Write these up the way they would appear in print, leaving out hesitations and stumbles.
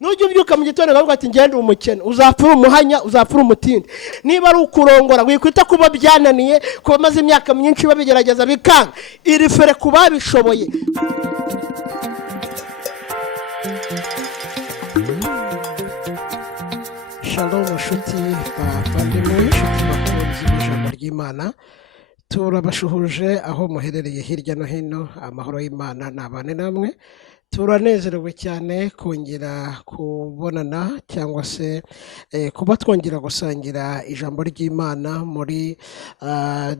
nujya ubyuka mu gitondo ukavuga ati ngende umukene, uzapfura umuhanya, uzapfura umutindi. Niba ari ukurongora wikwita kuba byananiye, kuba maze imyaka myinshi babigerageza bikanga, iri fere kuba bishoboye. Shalom nshuti bavandimwe, nshuti bakunzi b'ijambo ry'Imana, turabashuhuje aho muherereye hirya no hino. Amahoro y'Imana nabane namwe. Turanezerewe cyane kongera kubonana cyangwa se kuba twongera gusangira ijambo ry'Imana muri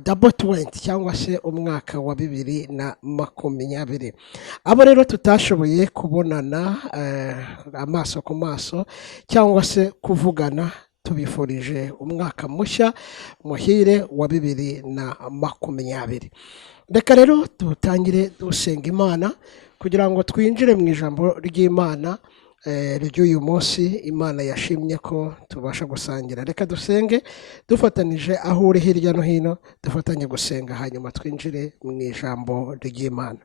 double 20 cyangwa se umwaka wa 2020. Abo rero tutashoboye kubonana amaso ku maso cyangwa se kuvugana, tubifurije umwaka mushya muhire wa 2020. Reka rero dutangire dusenga Imana kugira ngo twinjire mu ijambo ry'Imana ry'uyu munsi Imana yashimye ko tubasha gusangira. Reka dusenge dufatanije, aho uri hirya no hino dufatanye gusenga, hanyuma twinjire mu ijambo ry'Imana.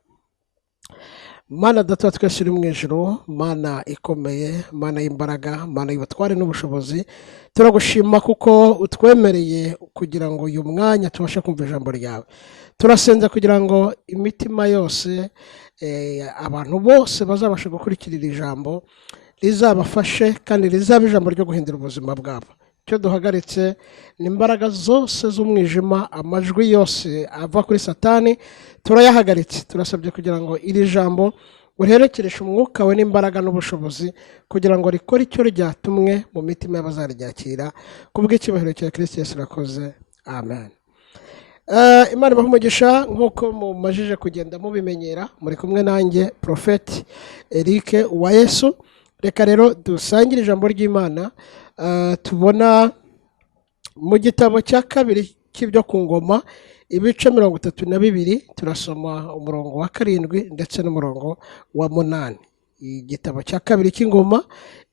Mana data twese uri mu ijuru, Mana ikomeye, Mana y'imbaraga, Mana y'ubutware n'ubushobozi, turagushima kuko utwemereye kugira ngo uyu mwanya tubashe kumva ijambo ryawe. Turasenza kugira ngo imitima yose, abantu bose bazabasha gukurikirira ijambo rizabafashe kandi rizaba ijambo ryo guhindura ubuzima bwabo. Icyo duhagaritse ni imbaraga zose z'umwijima, amajwi yose ava kuri Satani turayahagaritse. Turasabye kugira ngo iri jambo uherekereshe umwuka we n'imbaraga n'ubushobozi kugira ngo rikore icyo ryatumwe mu mitima y'abazaryakira, kubw'icyubahiro cya Kristo Yesu rakoze, amen. Imana ibahe umugisha. Nk'uko mumajije kugenda mubimenyera, muri kumwe nanjye Prophet Eric Uwayesu. Reka rero dusangire ijambo ry'Imana tubona mu gitabo cya kabiri cy'ibyo ku ngoma, ibice 32, turasoma umurongo wa 7 ndetse n'umurongo wa 8. Igitabo cya kabiri cy'ingoma,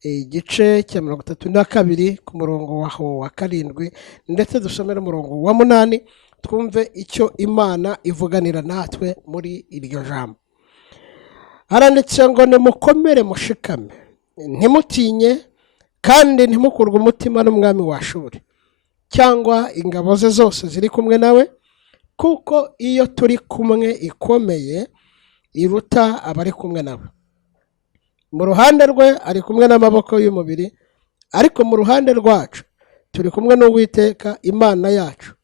igice cya 32 ku murongo wa 7 ndetse dusomera umurongo wa 8, twumve icyo Imana ivuganira natwe muri iryo jambo. Haranditse ngo nimukomere mushikame, ntimutinye kandi ntimukurwe umutima n'umwami wa Ashuri cyangwa ingabo ze zose ziri kumwe nawe, kuko iyo turi kumwe ikomeye iruta abari kumwe nawe. Mu ruhande rwe ari kumwe n'amaboko y'umubiri, ariko mu ruhande rwacu turi kumwe n'Uwiteka Imana yacu,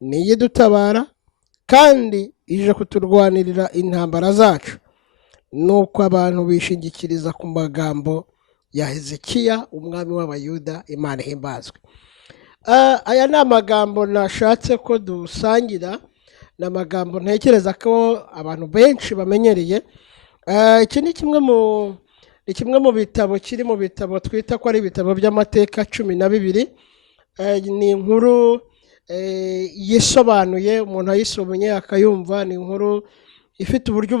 niyo idutabara kandi ije kuturwanirira intambara zacu. Nuko abantu bishingikiriza ku magambo ya Hezekiya umwami w'Abayuda, Imana ihimbazwe. Aya ni amagambo nashatse ko dusangira, ni amagambo ntekereza ko abantu benshi bamenyereye. Iki ni kimwe mu bitabo, kiri mu bitabo twita ko ari ibitabo by'amateka 12. Ni inkuru yisobanuye, umuntu ayisomye akayumva. Ni inkuru ifite uburyo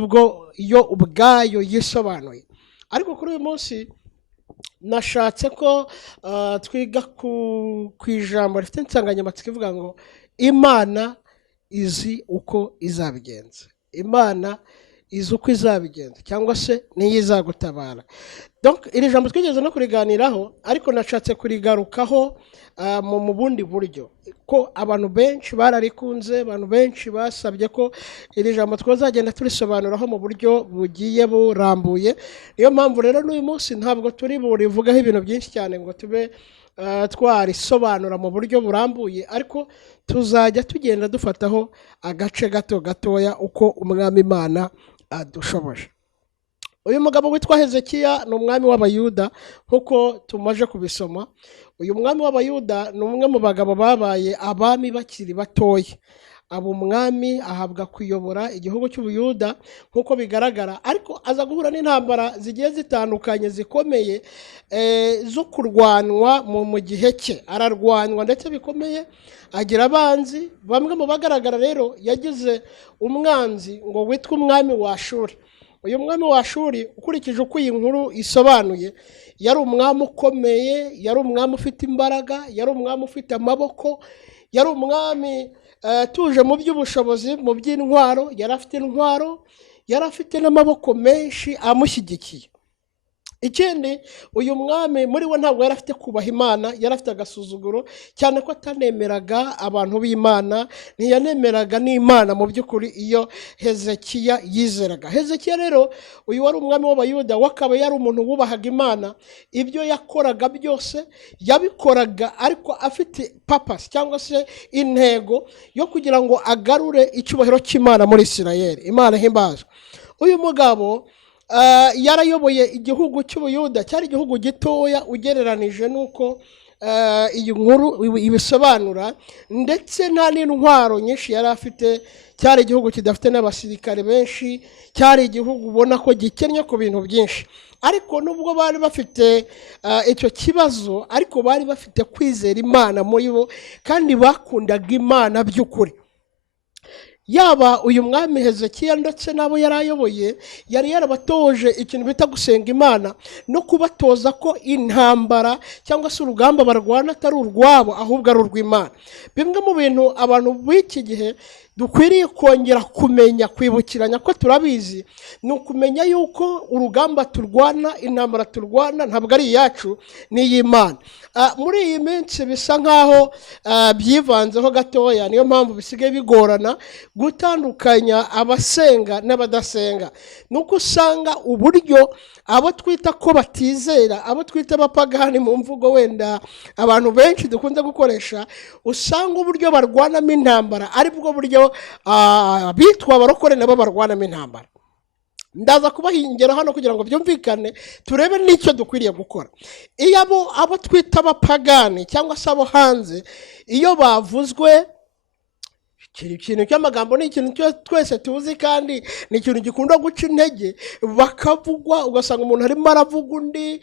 yo ubwayo yisobanuye. Ariko kuri uyu munsi nashatse ko twiga ku ijambo rifite insanganyamatsiko ivuga ngo Imana izi uko izabigenza. Imana izi uko izabigenza cyangwa se niyo izagutabara. Donc iri jambo twigeze no kuriganiraho, ariko nashatse kurigarukaho mu bundi buryo, ko abantu benshi bararikunze, abantu benshi basabye ko iri jambo twazagenda turisobanuraho mu buryo bugiye burambuye. Niyo mpamvu rero n'uyu munsi ntabwo turi burivugaho ibintu byinshi cyane ngo tube twarisobanura mu buryo burambuye, ariko tuzajya tugenda dufataho agace gatoya uko umwami Imana adushoboje. Uyu mugabo witwa Hezekiya ni umwami w'Abayuda nk'uko tumaje kubisoma. Uyu mwami w'Abayuda ni umwe mu bagabo babaye abami bakiri batoya. Aba umwami ahabwa kuyobora igihugu cy'Ubuyuda nk'uko bigaragara, ariko aza guhura n'intambara zigiye zitandukanye zikomeye zo kurwanwa mu gihe cye. Ararwanwa ndetse bikomeye, agira abanzi. Bamwe mu bagaragara rero yagize umwanzi ngo witwa umwami wa Ashuri. Uyu mwami wa Ashuri, ukurikije uko iyi nkuru isobanuye, yari umwami ukomeye, yari umwami ufite imbaraga, yari umwami ufite amaboko, yari umwami tuje mu by'ubushobozi, mu by'intwaro. Yari afite intwaro, yari afite n'amaboko menshi amushyigikiye. ikindi uyu mwami muri we ntabwo yari afite kubaha Imana, yari afite agasuzuguro cyane ko atanemeraga abantu b'Imana, ntiyanemeraga n'Imana mu by'ukuri iyo Hezekiya yizeraga. Hezekiya rero uyu wari umwami w'Abayuda, wakaba yari umuntu wubahaga Imana, ibyo yakoraga byose yabikoraga ariko afite purpose cyangwa se intego yo kugira ngo agarure icyubahiro cy'Imana muri Isirayeli. Imana himbazwe. Uyu mugabo yarayoboye igihugu cy'Ubuyuda, cyari igihugu gitoya ugereranije nuko iyi nkuru ibisobanura, ndetse nta n'intwaro nyinshi yari afite, cyari igihugu kidafite n'abasirikare benshi, cyari igihugu ubona ko gikennye ku bintu byinshi. Ariko nubwo bari bafite icyo kibazo, ariko bari bafite kwizera Imana muri bo kandi bakundaga Imana by'ukuri. Yaba uyu mwami Hezekiya ndetse n'abo yari ayoboye, yari yarabatoje ikintu bita gusenga Imana no kubatoza ko intambara cyangwa se urugamba barwana atari urwabo ahubwo ari urw'Imana. Bimwe mu bintu abantu b'iki gihe dukwiriye kongera kumenya, kwibukiranya ko turabizi, ni ukumenya yuko urugamba turwana, intambara turwana ntabwo ari iyacu, ni iy'Imana. Muri iyi minsi bisa nkaho byivanzeho gatoya, niyo mpamvu bisigaye bigorana gutandukanya abasenga n'abadasenga. Nuko usanga uburyo abo twita ko batizera, abo twita abapagani mu mvugo wenda abantu benshi dukunze gukoresha, usanga uburyo barwanamo intambara ari bwo buryo bitwa abarokore nabo barwanamo intambara. Ndaza kubahingera hano kugira ngo byumvikane, turebe n'icyo dukwiriye gukora. Iyo abo twita abapagani cyangwa se abo hanze, iyo bavuzwe, ikintu cy'amagambo ni ikintu twese tuzi kandi ni ikintu gikunda guca intege, bakavugwa ugasanga umuntu arimo aravuga undi,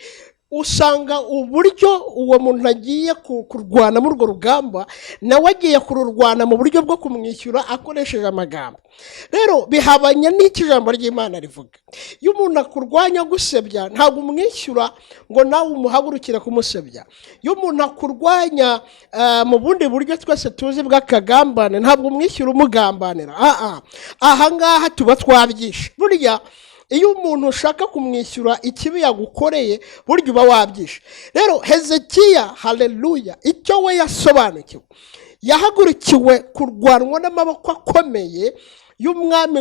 usanga uburyo uwo muntu agiye kurwana muri urwo rugamba nawe agiye kururwana mu buryo bwo kumwishyura akoresheje amagambo. Rero bihabanye n'iki ijambo ry'Imana rivuga. Iyo umuntu akurwanya gusebya ntabwo umwishyura ngo nawe umuhagurukire kumusebya. Iyo umuntu akurwanya mu bundi buryo twese tuzi bw'akagambane, ntabwo umwishyura umugambanira. Aha ngaha tuba twabyishe. Burya iyo umuntu ushaka kumwishyura ikibi yagukoreye, burya uba wabyishe. Rero Hezekiya, haleluya, icyo we yasobanukiwe, yahagurukiwe kurwanwa n'amaboko akomeye y'umwami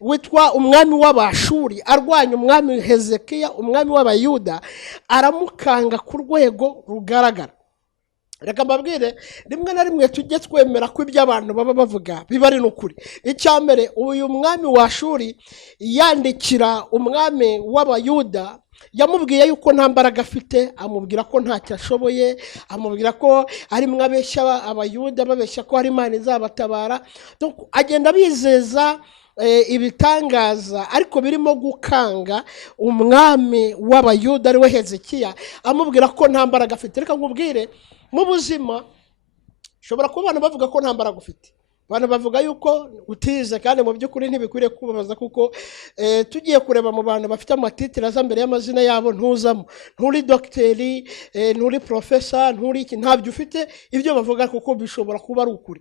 witwa umwami w'Abashuri, arwanya umwami Hezekiya, umwami w'Abayuda, aramukanga ku rwego rugaragara. Reka mbabwire, rimwe na rimwe tujye twemera ko ibyo abantu baba bavuga biba ari n'ukuri. Icya mbere, uyu mwami w'Ashuri yandikira umwami w'Abayuda, yamubwiye yuko nta mbaraga afite, amubwira ko ntacyo ashoboye, amubwira ko arimo abeshya Abayuda, babeshya ko hari Imana izabatabara. Agenda bizeza ibitangaza ariko birimo gukanga umwami w'Abayuda ari we Hezekiya, amubwira ko nta mbaraga afite. Reka nkubwire, mu buzima ushobora kuba abantu bavuga ko nta mbaraga ufite, abantu bavuga yuko utize, kandi mu by'ukuri ntibikwiriye kubabaza, kuko tugiye kureba mu bantu bafite amatitire aza mbere y'amazina yabo ntuzamo. Nturi dogiteri, nturi profesa, nturi iki, ntabyo ufite ibyo bavuga, kuko bishobora kuba ari ukuri.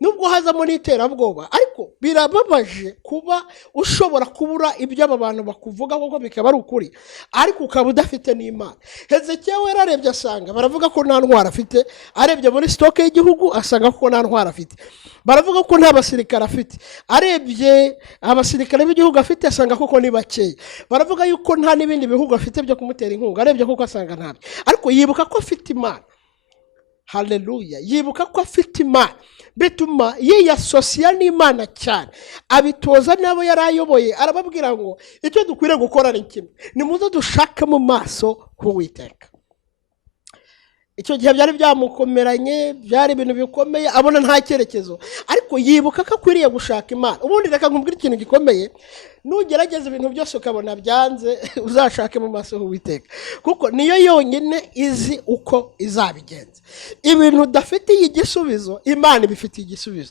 Nubwo hazamo n'iterabwoba, ariko birababaje kuba ushobora kubura ibyo aba bantu bakuvuga kuko bikaba ari ukuri, ariko ukaba udafite n'Imana. Hezekiya we yararebye asanga baravuga ko nta ntwaro afite, arebye muri stoke y'igihugu asanga ko nta ntwaro afite. Baravuga ko nta basirikare afite, arebye abasirikare b'igihugu afite asanga koko ni bakeya. Baravuga yuko nta n'ibindi bihugu afite byo kumutera inkunga, arebye koko asanga ntabyo. Ariko yibuka ko afite Imana. Haleluya, yibuka ko afite Imana, bituma yiyasosiya n'Imana cyane, abitoza n'abo yari ayoboye. Arababwira ngo icyo dukwiriye gukora ni kimwe, nimuze dushake mu maso h'Uwiteka. Icyo gihe byari byamukomeranye, byari ibintu bikomeye, abona nta cyerekezo, ariko yibuka ko akwiriye gushaka Imana. Ubundi reka nkubwire ikintu gikomeye, nugerageza ibintu byose ukabona byanze, uzashake mu maso h'Uwiteka, kuko niyo yonyine izi uko izabigenza. Ibintu udafitiye igisubizo, Imana ibifitiye igisubizo.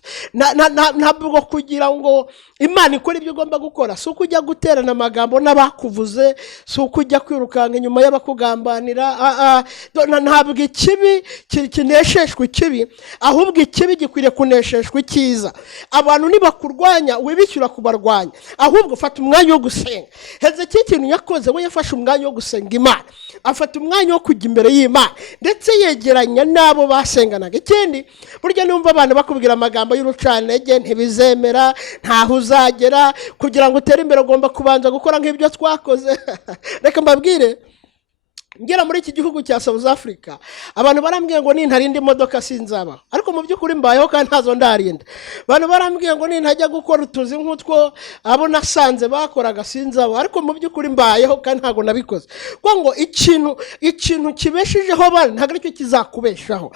Ntabwo kugira ngo Imana ikore ibyo ugomba gukora si uko ujya guterana amagambo n'abakuvuze, si uko ujya kwirukanka inyuma y'abakugambanira. Ntabwo ikibi kinesheshwa ikibi, ahubwo ikibi gikwiriye kunesheshwa icyiza. Abantu nibakurwanya wibishyura kubarwanya, ahubwo fata umwanya wo gusenga. Hezekiya ikintu yakoze, we yafashe umwanya wo gusenga Imana, afata umwanya wo kujya imbere y'Imana, ndetse yegeranya n'abo basenganaga. Ikindi burya numva abantu bakubwira amagambo y'urucantege, ntibizemera, ntaho uzagera, kugira ngo utere imbere ugomba kubanza gukora nk'ibyo twakoze. Reka mbabwire, ngera muri iki gihugu cya South Africa, abantu barambwiye ngo nintarinde imodoka sinzaba, ariko mu by'ukuri mbayeho kandi ntazo ndarinda. Abantu barambwiye ngo nintajya gukora utuzi nk'utwo abo nasanze bakoraga sinzaba, ariko mu by'ukuri mbayeho kandi ntago nabikoze. Kwa ngo ikintu kibeshijeho bana ntago aricyo kizakubeshaho.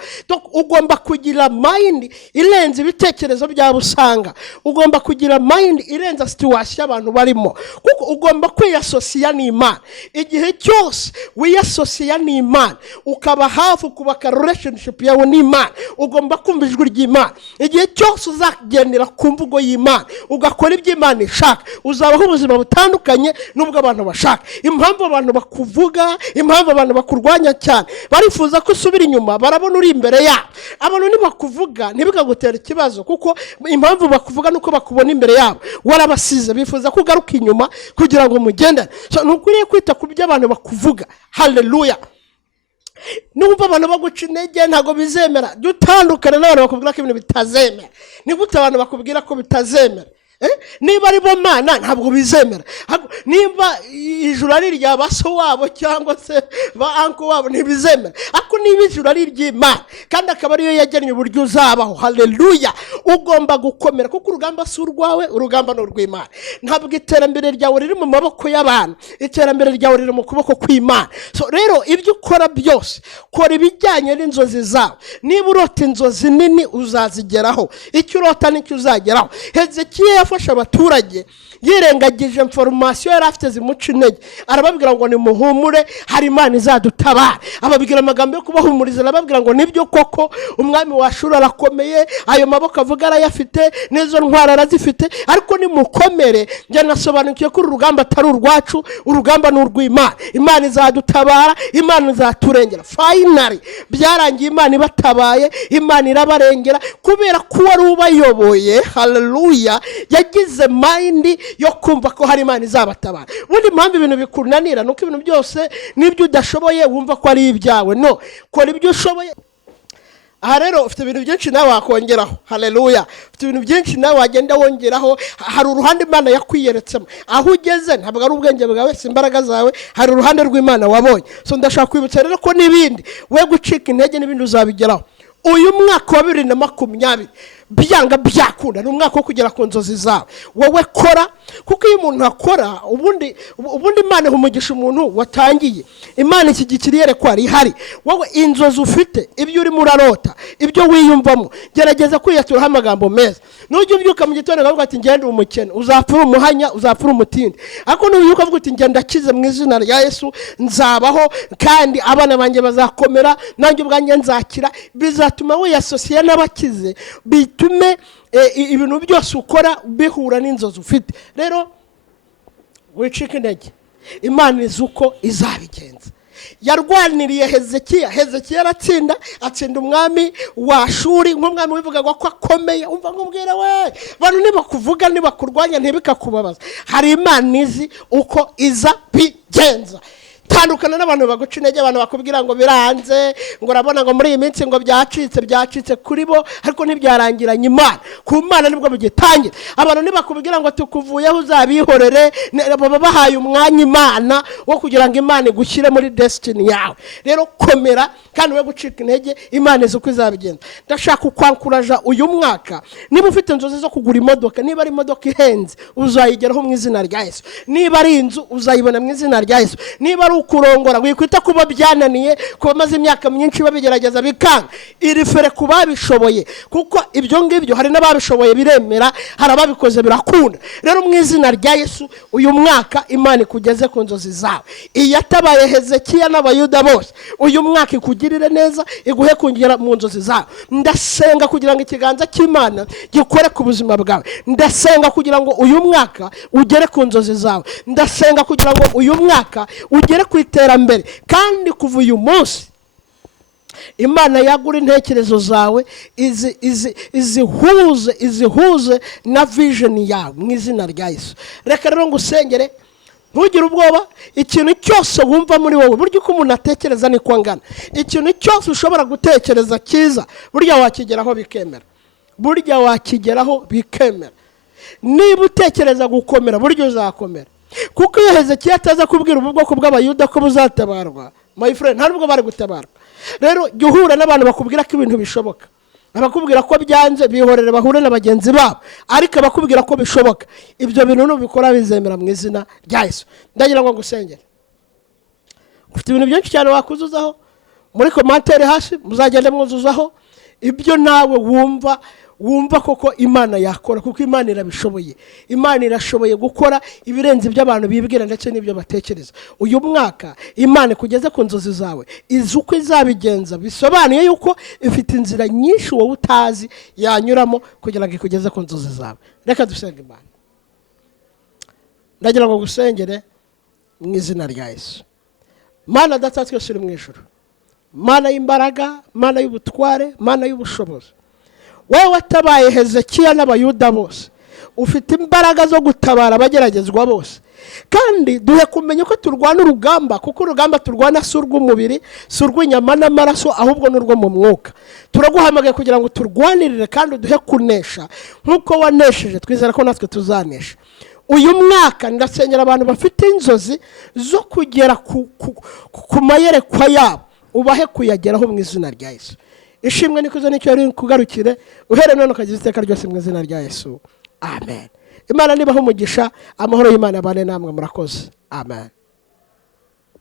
Ugomba kugira mind irenze ibitekerezo byabo usanga, ugomba kugira mind irenze situation abantu barimo, kuko ugomba kwiyasosiya n'Imana. Igihe cyose wiyasosiya n'Imana, ukaba hafi kubaka relationship yawe n'Imana, ugomba kumva ijwi ry'Imana. Igihe cyose uzagendera ku mvugo y'Imana, ugakora ibyo Imana ishaka, uzabaho ubuzima butandukanye n'ubwo abantu bashaka. Impamvu abantu bakuvuga, impamvu abantu bakurwanya cyane, barifuza ko usubira inyuma, barabona uri imbere yabo. Abantu nibakuvuga ntibikagutera ikibazo, kuko impamvu bakuvuga nuko bakubona imbere yabo warabasize, bifuza ko ugaruka inyuma kugira ngo mugendane. So ntukwiriye kwita ku byo abantu bakuvuga. Haleluya. Numva abantu baguca intege ntago bizemera, dutandukana n'abantu bakubwira ko ibintu bitazemera. Ni gute abantu bakubwira ko bitazemera? Niba ari bo Mana ntabwo bizemera. Niba ijuru ari irya baso wabo cyangwa se ba anko wabo ntibizemera. Ako niba ijuru ari iry'Imana kandi akaba ariyo yagennye uburyo uzabaho. Haleluya. Ugomba gukomera, kuko urugamba si urwawe, urugamba ni urw'Imana. Ntabwo iterambere ryawe riri mu maboko y'abantu, iterambere ryawe riri mu kuboko kw'Imana. So rero ibyo ukora byose, kora ibijyanye n'inzozi zawe. Niba urota inzozi nini uzazigeraho, icyo urota nicyo uzageraho. Hezekiya yafashe abaturage yirengagije information yari afite zimuca intege, arababwira ngo nimuhumure, hari Imana izadutabara. Ababwira amagambo yo kubahumuriza, arababwira ngo nibyo koko umwami wa Ashuru arakomeye, ayo maboko avuga arayafite, n'izo ntwara arazifite, ariko nimukomere. Njye nasobanukiye ko urugamba atari urwacu, urugamba ni urw'Imana. Imana izadutabara, Imana izaturengera. Finally byarangiye Imana ibatabaye, Imana irabarengera, kubera ko wari ubayoboye. Haleluya. Yagize mind yo kumva ko hari Imana izabatabara. Ubundi mpamvu ibintu bikunanira nuko ibintu byose nibyo udashoboye wumva ko ari ibyawe. No, kora ibyo ushoboye. Aha rero ufite ibintu byinshi nawe wakongeraho. Haleluya. Ufite ibintu byinshi nawe wagenda wongeraho. Hari uruhande Imana yakwiyeretsemo, aho ugeze ntabwo ari ubwenge bwawe, si imbaraga zawe, hari uruhande rw'Imana wabonye. So ndashaka kwibutsa rero ko n'ibindi we gucika intege n'ibindi uzabigeraho. Uyu mwaka wa 2020 byanga byakunda, ni umwaka wo kugera ku nzozi zawe. Wowe kora, kuko iyo umuntu akora ubundi Imana ihumugisha umuntu watangiye. Imana ikigikiriye ko ari hari. Wowe inzozi ufite, ibyo urimo urarota, ibyo wiyumvamo, gerageza kwiyaturaho amagambo meza. Nujya ubyuka mu gitondo ukavuga ati ngende umukene, uzapfura umuhanya, uzapfura umutindi. Ariko nubyuka uvuga ati ngenda kize mu izina rya Yesu, nzabaho kandi abana banjye bazakomera, nanjye ubwanjye nzakira. Bizatuma we yasosiye n'abakize, bitume ibintu byose ukora bihura n'inzozi ufite. Rero wicika intege, Imana izi uko izabigenza. Yarwaniriye Hezekiya aratsinda, atsinda umwami wa Ashuru, nk'umwami wivugaga ko akomeye. Umva nkubwira we, bantu nibakuvuga nibakurwanya ntibikakubabaza, hari Imana izi uko izabigenza. Tandukana n'abantu baguca intege, abantu bakubwira ngo biranze, ngo urabona ngo muri iyi minsi ngo byacitse kuri bo, ariko ntibyarangiranye Imana. Ku Mana nibwo bigitangira. Abantu nibakubwira ngo tukuvuyeho uzabihorere, baba bahaye umwanya Imana wo kugira ngo Imana igushyire muri destiny yawe. Rero komera kandi we gucika intege, Imana izi uko izabigenza. Ndashaka kwankuraja uyu mwaka, niba ufite inzozi zo kugura imodoka, niba ari imodoka ihenze uzayigeraho mu izina rya Yesu. Niba ari inzu uzayibona mu izina rya Yesu. Niba kurongora wikwita kuba byananiye, kuba maze imyaka myinshi babigerageza bikanga, irifere kubabishoboye, kuko ibyo ngibyo hari n'ababishoboye biremera, hari ababikoze birakunda. Rero mu izina rya Yesu uyu mwaka Imana ikugeze ku nzozi zawe. Iyatabaye Hezekiya n'abayuda bose, uyu mwaka ikugirire neza, iguhe kungera mu nzozi zawe. Ndasenga kugira ngo ikiganza cy'Imana gikore ku buzima bwawe. Ndasenga kugira ngo uyu mwaka ugere ku nzozi zawe. Ndasenga kugira ngo uyu mwaka ugere ku iterambere, kandi kuva uyu munsi Imana yagura intekerezo zawe izihuze na vision yawe mu izina rya Yesu. Reka rero ngusengere, ntugire ubwoba. Ikintu cyose wumva muri wowe, burya uko umuntu atekereza niko angana. Ikintu cyose ushobora gutekereza cyiza, burya wakigeraho bikemera. Niba utekereza gukomera, burya uzakomera. Kuko iyo Hezekiya ataza kubwira ubwoko bw'Abayuda ko buzatabarwa, my friend, nta nubwo bari gutabarwa. Rero jya uhura n'abantu bakubwira ko ibintu bishoboka, abakubwira ko byanze, bihorere bahure na bagenzi babo, ariko abakubwira ko bishoboka, ibyo bintu nubikora bizemera mu izina rya Yesu. Ndagira ngo ngusengere. Ufite ibintu byinshi cyane wakuzuzaho muri commentaire hasi, muzagende mwuzuzaho ibyo nawe wumva koko Imana yakora, kuko Imana irabishoboye. Imana irashoboye gukora ibirenze by'abantu bibwira ndetse n'ibyo batekereza. Uyu mwaka Imana kugeze ku nzozi zawe, izuko izabigenza, bisobanuye yuko ifite inzira nyinshi wowe utazi yanyuramo kugira ngo ikugeze ku nzozi zawe. Reka dusenge Imana. Ndagira ngo gusengere mu izina rya Yesu. Mana Data twese uri mu ijuru, Mana y'imbaraga, Mana y'ubutware, Mana y'ubushobozi, wowe watabaye Hezekiya n'Abayuda bose, ufite imbaraga zo gutabara abageragezwa bose. Kandi duhe kumenya ko turwana urugamba, kuko urugamba turwana si urw'umubiri, si urw'inyama n'amaraso, ahubwo n'urwo mu mwuka. Turaguhamagaye kugira ngo turwanirire kandi duhe kunesha nk'uko wanesheje. Twizera ko natwe tuzanesha. Uyu mwaka ndasengera abantu bafite inzozi zo kugera ku mayerekwa yabo, ubahe kuyageraho mu izina rya Yesu. Ishimwe nikuzo nicyo yari kugarukire, uhere none ukagize iteka ryose mu izina rya Yesu. Amen. Imana nibaho umugisha, amahoro y'Imana abane namwe, murakoze. Amen.